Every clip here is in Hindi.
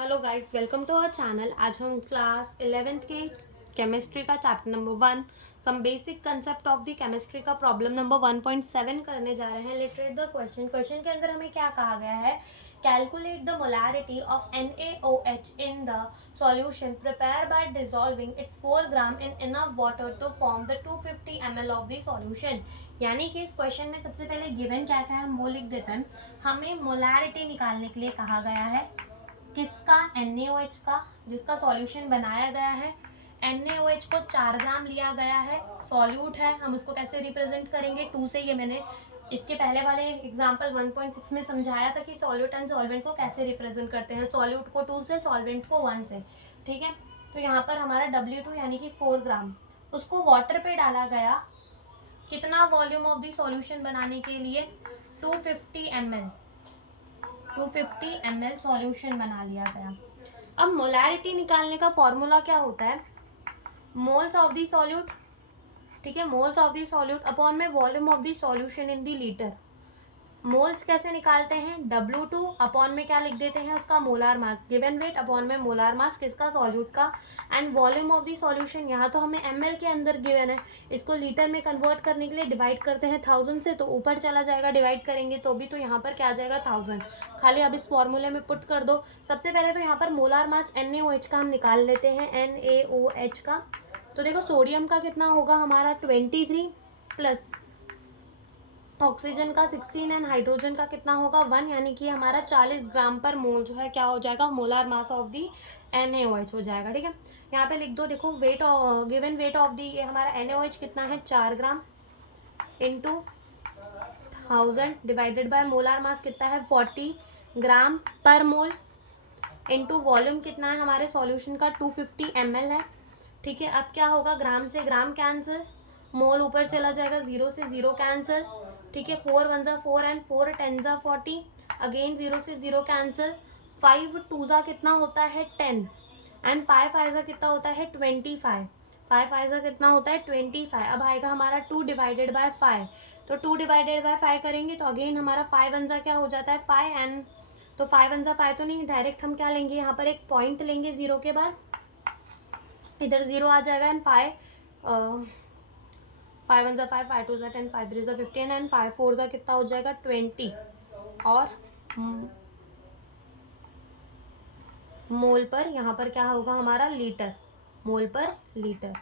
Hello guys, welcome to our channel. आज हम क्लास 11th के केमिस्ट्री का chapter number 1 some basic concept of the chemistry का प्रॉब्लम नंबर 1.7 करने जा रहे हैं। लेट्स रीड द क्वेश्चन के अंदर हमें क्या कहा गया है। Calculate the molarity of NaOH in the solution prepare by dissolving its 4 gram in enough water to form the 250 ml of the solution. यानी कि इस क्वेश्चन में सबसे पहले गिवन क्या क्या है हम वो लिख देते हैं। हमें मोलैरिटी निकालने के लिए कहा गया है किसका, NaOH का, जिसका सॉल्यूशन बनाया गया है। NaOH को 4 ग्राम लिया गया है, सॉल्यूट है। हम इसको कैसे रिप्रेजेंट करेंगे 2 से। ये मैंने इसके पहले वाले एग्जाम्पल 1.6 में समझाया था कि सॉल्यूट एंड सॉल्वेंट को कैसे रिप्रेजेंट करते हैं। सॉल्यूट को 2 से, सॉल्वेंट को 1 से। ठीक है, तो यहाँ पर हमारा W2 यानी कि 4 ग्राम उसको वाटर पे डाला गया। कितना वॉल्यूम ऑफ द सॉल्यूशन बनाने के लिए 250 ml सॉल्यूशन बना लिया गया। अब मोलैरिटी निकालने का फॉर्मूला क्या होता है, मोल्स ऑफ द सॉल्यूट। ठीक है, moles of the solute upon में volume of the solution in the litre. Moles कैसे निकालते हैं, W2 अपॉन में क्या लिख देते हैं उसका molar mass, given weight upon में मोलार मास किसका, सॉल्यूट का, and volume of the solution. यहाँ तो हमें ml के अंदर गिवन है, इसको लीटर में कन्वर्ट करने के लिए डिवाइड करते हैं 1000 से, तो ऊपर चला जाएगा डिवाइड करेंगे तो भी, तो यहाँ पर क्या आ जाएगा 1000। खाली अब इस फॉर्मूले में पुट कर दो। सबसे पहले तो यहाँ पर मोलार मास NaOH का हम निकाल लेते हैं, NaOH का। तो देखो सोडियम का कितना होगा हमारा 23 प्लस ऑक्सीजन का 16 एंड हाइड्रोजन का कितना होगा 1, यानी कि हमारा 40 ग्राम पर मोल जो है क्या हो जाएगा, molar mass of the NaOH हो जाएगा। ठीक है, यहाँ पे लिख दो। देखो weight, given weight of the हमारा NaOH कितना है 4 gram into 1000 divided by molar mass कितना है 40 ग्राम पर मोल इंटू वॉल्यूम कितना है हमारे सॉल्यूशन का 250 ml है। ठीक है, अब क्या होगा, ग्राम से ग्राम कैंसिल, मोल ऊपर चला जाएगा, 0 से 0 कैंसिल। ठीक है, 4 1 जा 4 एंड 4 10 जा 40, अगेन 0 से 0 कैंसिल। 5 2 जा कितना होता है 10 एंड 5 5 जा कितना होता है 25, 5 5 जा कितना होता है 25। अब आएगा हमारा 2 डिवाइडेड बाय 5, तो 2 डिवाइडेड बाय 5 करेंगे तो अगेन हमारा 5 1 जा क्या हो जाता है 5 एंड, तो 5 1 जा 5 तो नहीं, डायरेक्ट हम क्या लेंगे यहाँ पर एक पॉइंट लेंगे 0 के बाद, इधर 0 आ जाएगा एंड 5 1 जा 5, 5 2 जा 10, 5 3 जा 15 एंड 5 4 जा कितना हो जाएगा 20, और मोल पर यहाँ पर क्या होगा हमारा लीटर, मोल पर लीटर।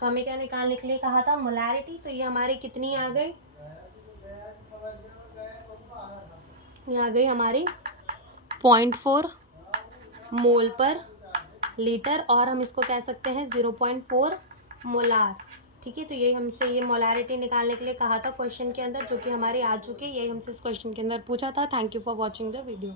तो हमें क्या निकालने के लिए कहा था, मोलैरिटी। तो ये हमारी कितनी आ गई, ये आ गई हमारी 0.4 मोल पर लीटर, और हम इसको कह सकते हैं 0.4 मोलार। ठीक है, तो यही हमसे ये मोलैरिटी निकालने के लिए कहा था क्वेश्चन के अंदर, जो कि हमारी आ चुकी है। यही हमसे इस क्वेश्चन के अंदर पूछा था। Thank you for watching the video.